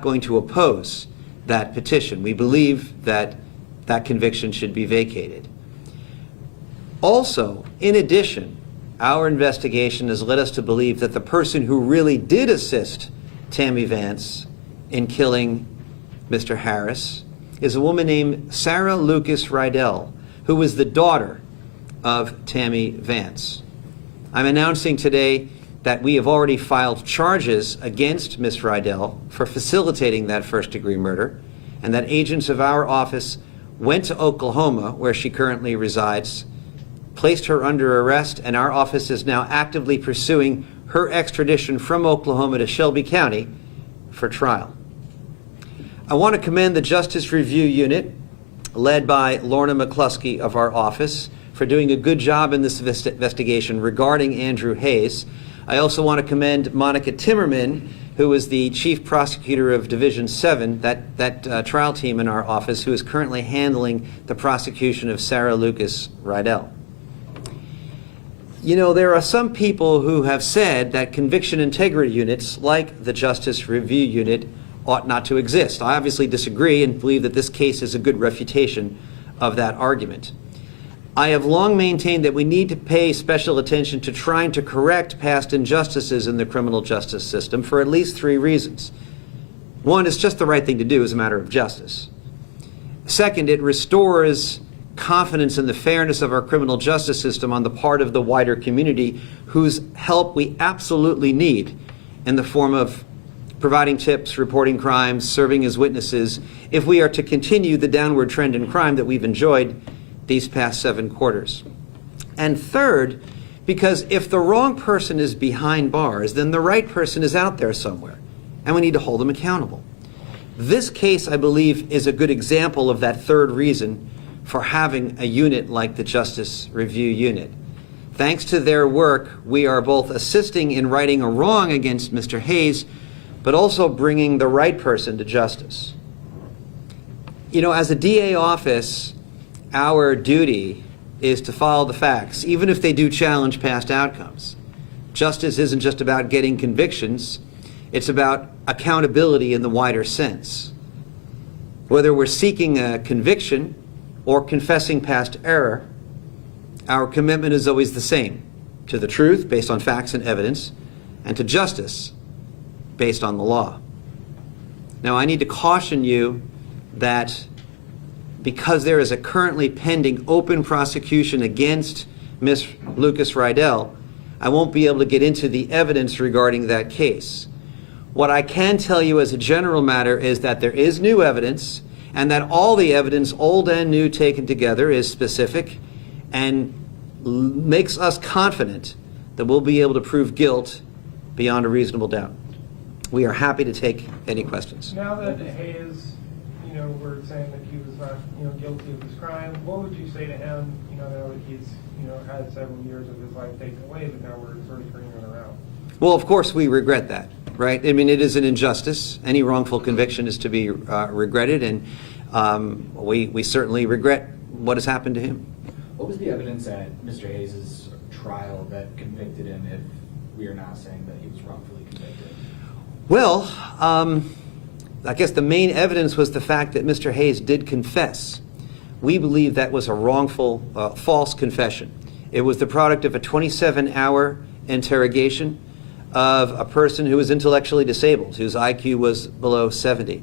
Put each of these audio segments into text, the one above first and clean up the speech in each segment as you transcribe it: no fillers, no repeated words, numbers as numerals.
going to oppose that petition. We believe that that conviction should be vacated. Also, in addition, our investigation has led us to believe that the person who really did assist Tammy Vance in killing Mr. Harris is a woman named Sarah Lucas Rydell, who was the daughter of Tammy Vance. I'm announcing today that we have already filed charges against Ms. Rydell for facilitating that first-degree murder, and that agents of our office went to Oklahoma, where she currently resides, placed her under arrest, and our office is now actively pursuing her extradition from Oklahoma to Shelby County for trial. I want to commend the Justice Review Unit, led by Lorna McCluskey of our office, for doing a good job in this investigation regarding Andrew Hayes. I also want to commend Monica Timmerman, who is the Chief Prosecutor of Division 7, that trial team in our office, who is currently handling the prosecution of Sarah Lucas Rydell. You know, there are some people who have said that conviction integrity units, like the Justice Review Unit, ought not to exist. I obviously disagree and believe that this case is a good refutation of that argument. I have long maintained that we need to pay special attention to trying to correct past injustices in the criminal justice system for at least 3 reasons. One, it's just the right thing to do as a matter of justice. Second, it restores confidence in the fairness of our criminal justice system on the part of the wider community, whose help we absolutely need in the form of providing tips, reporting crimes, serving as witnesses, if we are to continue the downward trend in crime that we've enjoyed these past 7 quarters. And third, because if the wrong person is behind bars, then the right person is out there somewhere, and we need to hold them accountable. This case, I believe, is a good example of that third reason for having a unit like the Justice Review Unit. Thanks to their work, we are both assisting in righting a wrong against Mr. Hayes, but also bringing the right person to justice. You know, as a DA office, our duty is to follow the facts, even if they do challenge past outcomes. Justice isn't just about getting convictions, it's about accountability in the wider sense. Whether we're seeking a conviction or confessing past error, our commitment is always the same: to the truth based on facts and evidence, and to justice based on the law. Now, I need to caution you that because there is a currently pending open prosecution against Ms. Lucas Rydell, I won't be able to get into the evidence regarding that case. What I can tell you as a general matter is that there is new evidence, and that all the evidence, old and new taken together, is specific and makes us confident that we'll be able to prove guilt beyond a reasonable doubt. We are happy to take any questions. Now that Hayes, we're saying that he was not, guilty of this crime, what would you say to him, now that he's, had several years of his life taken away, but now we're sort of turning it around? Well, of course we regret that, right? I mean, it is an injustice. Any wrongful conviction is to be regretted, and we certainly regret what has happened to him. What was the evidence at Mr. Hayes' trial that convicted him, if we are not saying that he was wrongfully convicted? Well, I guess the main evidence was the fact that Mr. Hayes did confess. We believe that was a wrongful, false confession. It was the product of a 27-hour interrogation of a person who was intellectually disabled, whose IQ was below 70.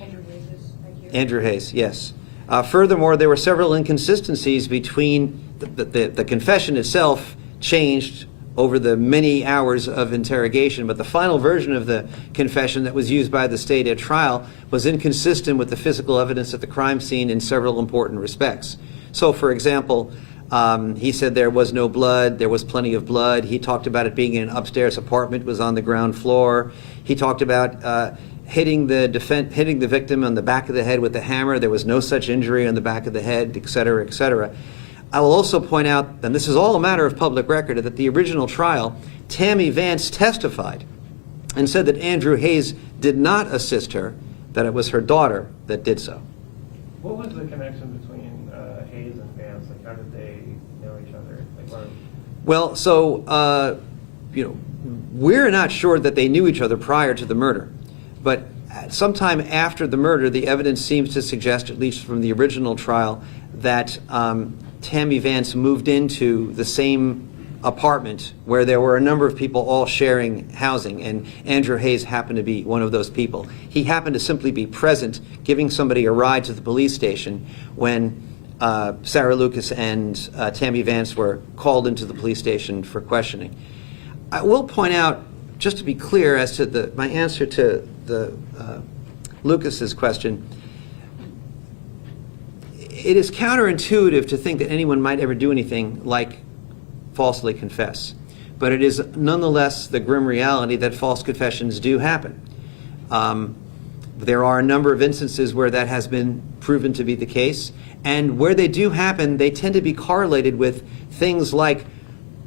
Andrew Hayes' IQ? Andrew Hayes, yes. Furthermore, there were several inconsistencies between the confession itself changed over the many hours of interrogation, but the final version of the confession that was used by the state at trial was inconsistent with the physical evidence at the crime scene in several important respects. So, for example, he said there was no blood, there was plenty of blood. He talked about it being in an upstairs apartment, was on the ground floor. He talked about hitting the victim on the back of the head with a hammer. There was no such injury on the back of the head, et cetera, et cetera. I will also point out, and this is all a matter of public record, that the original trial, Tammy Vance testified and said that Andrew Hayes did not assist her, that it was her daughter that did so. What was the connection between Hayes and Vance? Like, how did they know each other? Like, well, so, we're not sure that they knew each other prior to the murder, but sometime after the murder, the evidence seems to suggest, at least from the original trial, that Tammy Vance moved into the same apartment where there were a number of people all sharing housing, and Andrew Hayes happened to be one of those people. He happened to simply be present, giving somebody a ride to the police station when Sarah Lucas and Tammy Vance were called into the police station for questioning. I will point out, just to be clear as to my answer to the Lucas's question, it is counterintuitive to think that anyone might ever do anything like falsely confess. But it is nonetheless the grim reality that false confessions do happen. There are a number of instances where that has been proven to be the case, and where they do happen, they tend to be correlated with things like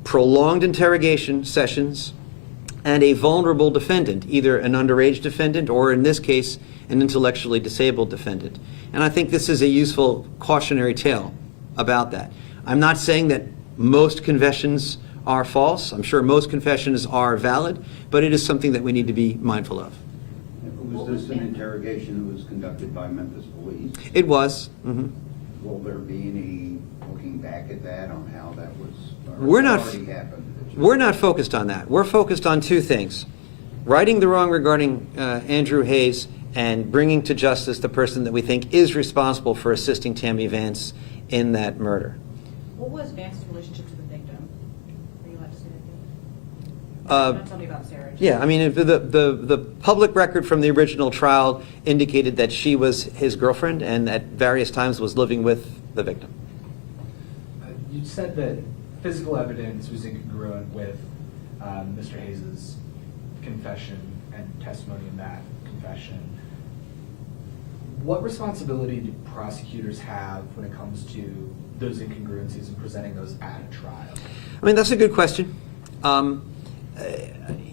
prolonged interrogation sessions and a vulnerable defendant, either an underage defendant or, in this case, an intellectually disabled defendant. And I think this is a useful cautionary tale about that. I'm not saying that most confessions are false. I'm sure most confessions are valid, but it is something that we need to be mindful of. Was this an interrogation that was conducted by Memphis Police? It was. Will there be any looking back at that on how that was We're not- already happened? We're not focused on that. We're focused on two things: righting the wrong regarding Andrew Hayes and bringing to justice the person that we think is responsible for assisting Tammy Vance in that murder. What was Vance's relationship to the victim? Are you allowed to say that? Don't tell me about Sarah. Yeah, I mean, the public record from the original trial indicated that she was his girlfriend and at various times was living with the victim. You said that physical evidence was incongruent with Mr. Hayes's confession and testimony in that confession. What responsibility do prosecutors have when it comes to those incongruencies and presenting those at a trial? I mean, that's a good question.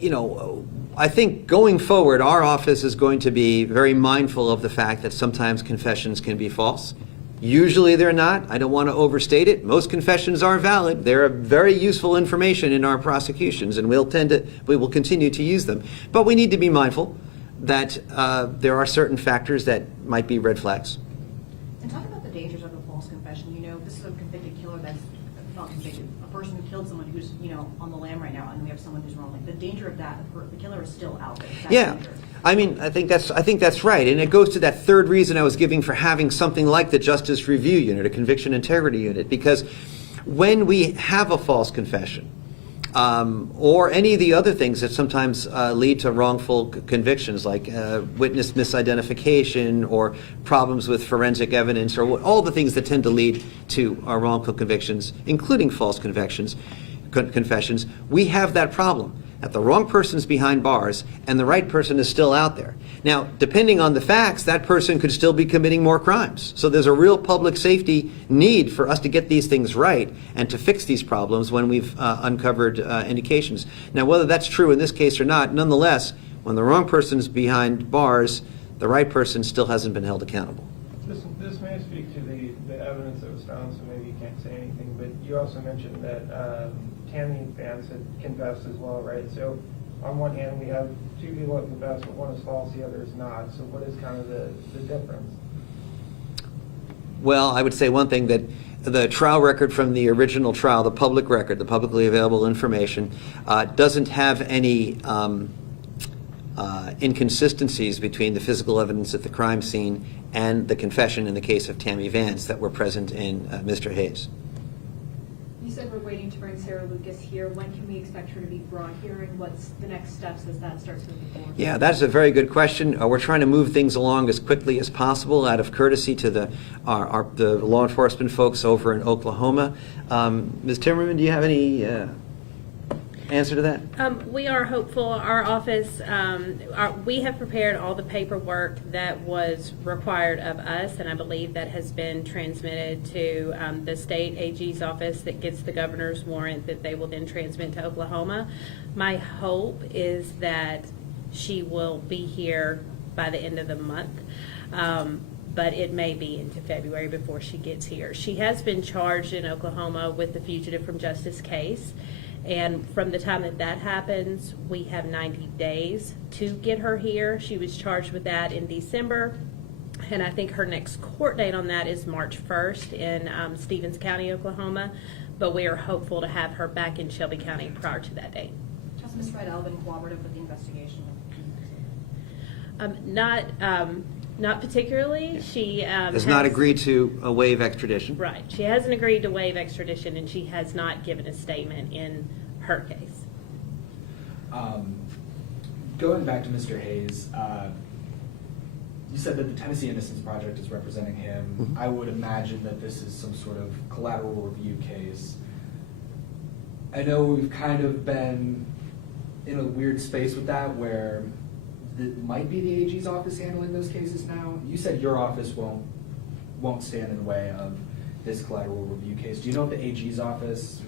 You know, I think going forward, our office is going to be very mindful of the fact that sometimes confessions can be false. Usually they're not. I don't want to overstate it. Most confessions are valid. They're very useful information in our prosecutions, and we will continue to use them. But we need to be mindful that there are certain factors that might be red flags. And talk about the dangers of a false confession. You know, this is a convicted killer that's not convicted. A person who killed someone who's, you know, on the lam right now, and we have someone who's wrong. Like, the danger of that, the killer is still out there. That's Yeah. dangerous. I mean, I think that's right. And it goes to that third reason I was giving for having something like the Justice Review Unit, a conviction integrity unit, because when we have a false confession, or any of the other things that sometimes lead to wrongful convictions, like witness misidentification or problems with forensic evidence, or all the things that tend to lead to wrongful convictions, including false confessions, we have that problem. That the wrong person's behind bars and the right person is still out there. Now, depending on the facts, that person could still be committing more crimes. So there's a real public safety need for us to get these things right and to fix these problems when we've uncovered indications. Now, whether that's true in this case or not, nonetheless, when the wrong person's behind bars, the right person still hasn't been held accountable. This may speak to the evidence that was found, so maybe you can't say anything, but you also mentioned that Tammy Vance had confessed as well, right? So on one hand, we have two people that confess, but one is false, the other is not. So what is kind of the difference? Well, I would say one thing, that the trial record from the original trial, the public record, the publicly available information, doesn't have any inconsistencies between the physical evidence at the crime scene and the confession in the case of Tammy Vance that were present in Mr. Hayes. You said we're waiting to bring Sarah Lucas here. When can we expect her to be brought here, and what's the next steps as that starts moving forward? Yeah, that's a very good question. We're trying to move things along as quickly as possible out of courtesy to the law enforcement folks over in Oklahoma. Ms. Timmerman, do you have any answer to that? We are hopeful. Our office, we have prepared all the paperwork that was required of us, and I believe that has been transmitted to the state AG's office that gets the governor's warrant that they will then transmit to Oklahoma. My hope is that she will be here by the end of the month. But it may be into February before she gets here. She has been charged in Oklahoma with the fugitive from justice case, And from the time that that happens, we have 90 days to get her here. She was charged with that in December. And I think her next court date on that is March 1st in Stevens County, Oklahoma. But we are hopeful to have her back in Shelby County prior to that date. Has Ms. Rydell been cooperative with the investigation? Not particularly. She Has not agreed to waive extradition. Right. She hasn't agreed to waive extradition, and she has not given a statement in her case. Going back to Mr. Hayes, you said that the Tennessee Innocence Project is representing him. I would imagine that this is some sort of collateral review case. I know we've kind of been in a weird space with that where it might be the AG's office handling those cases now. You said your office won't stand in the way of this collateral review case. Do you know if the AG's office,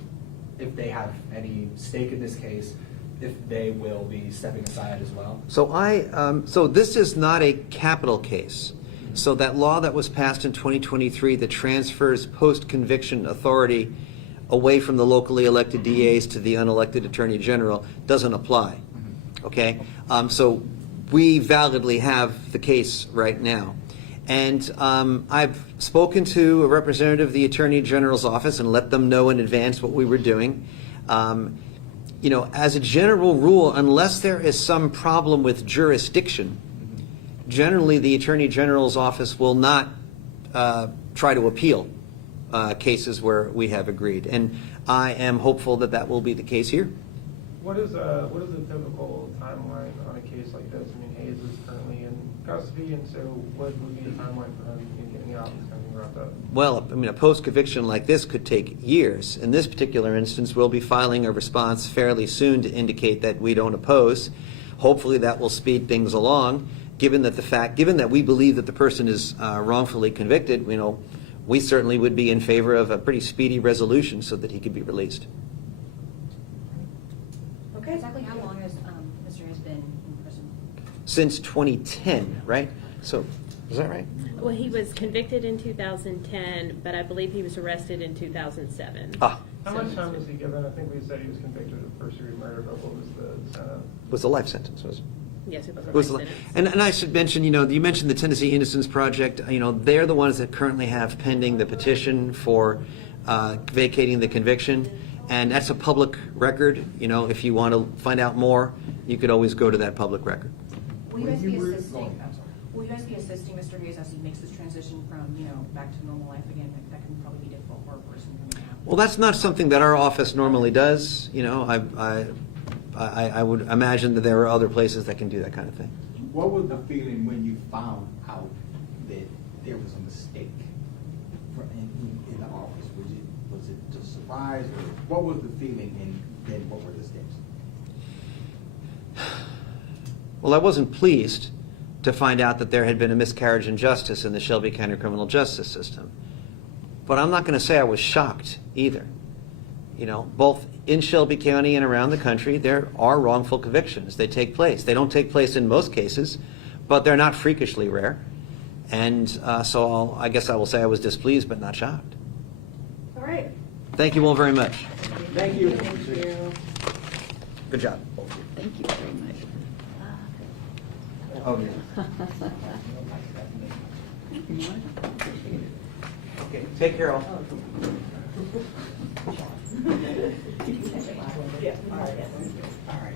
if they have any stake in this case, if they will be stepping aside as well? So this is not a capital case. So that law that was passed in 2023 that transfers post-conviction authority away from the locally elected DAs to the unelected Attorney General doesn't apply. Okay? So we validly have the case right now. And I've spoken to a representative of the Attorney General's office and let them know in advance what we were doing. You know, as a general rule, unless there is some problem with jurisdiction, generally the Attorney General's office will not try to appeal cases where we have agreed. And I am hopeful that that will be the case here. What is a typical timeline on a case like this? I mean, Hayes is currently in custody, and so what would be the timeline for him in getting out and coming wrapped up? Well, I mean, a post-conviction like this could take years. In this particular instance, we'll be filing a response fairly soon to indicate that we don't oppose. Hopefully that will speed things along, given that we believe that the person is wrongfully convicted. You know, we certainly would be in favor of a pretty speedy resolution so that he could be released. Okay. Exactly how long has Mr. Hayes been in prison? Since 2010, right? So, is that right? Well, he was convicted in 2010, but I believe he was arrested in 2007. Ah, How much time was he given? I think we said he was convicted of first-degree murder, but what was the sentence? it was a life sentence, was it? Yes, it was a It was life li- sentence. and I should mention, you know, you mentioned the Tennessee Innocence Project. You know, they're the ones that currently have pending the petition for vacating the conviction, and that's a public record. You know, if you want to find out more, you could always go to that public record. Will you guys be assisting? Will you guys be assisting Mr. Hayes as he makes this transition from, you know, back to normal life again? Like, that can probably be difficult for a person coming out. Well, that's not something that our office normally does. You know, I would imagine that there are other places that can do that kind of thing. What was the feeling when you found out that there was a mistake in the office? Was it a surprise, or what was the feeling, and then what were the steps? Well, I wasn't pleased to find out that there had been a miscarriage in justice in the Shelby County criminal justice system. But I'm not going to say I was shocked either. You know, both in Shelby County and around the country, there are wrongful convictions. They take place. They don't take place in most cases, but they're not freakishly rare. And so I guess I will say I was displeased, but not shocked. All right. Thank you all very much. Thank you. Good job. Thank you very much. Oh, okay, take care all. All right.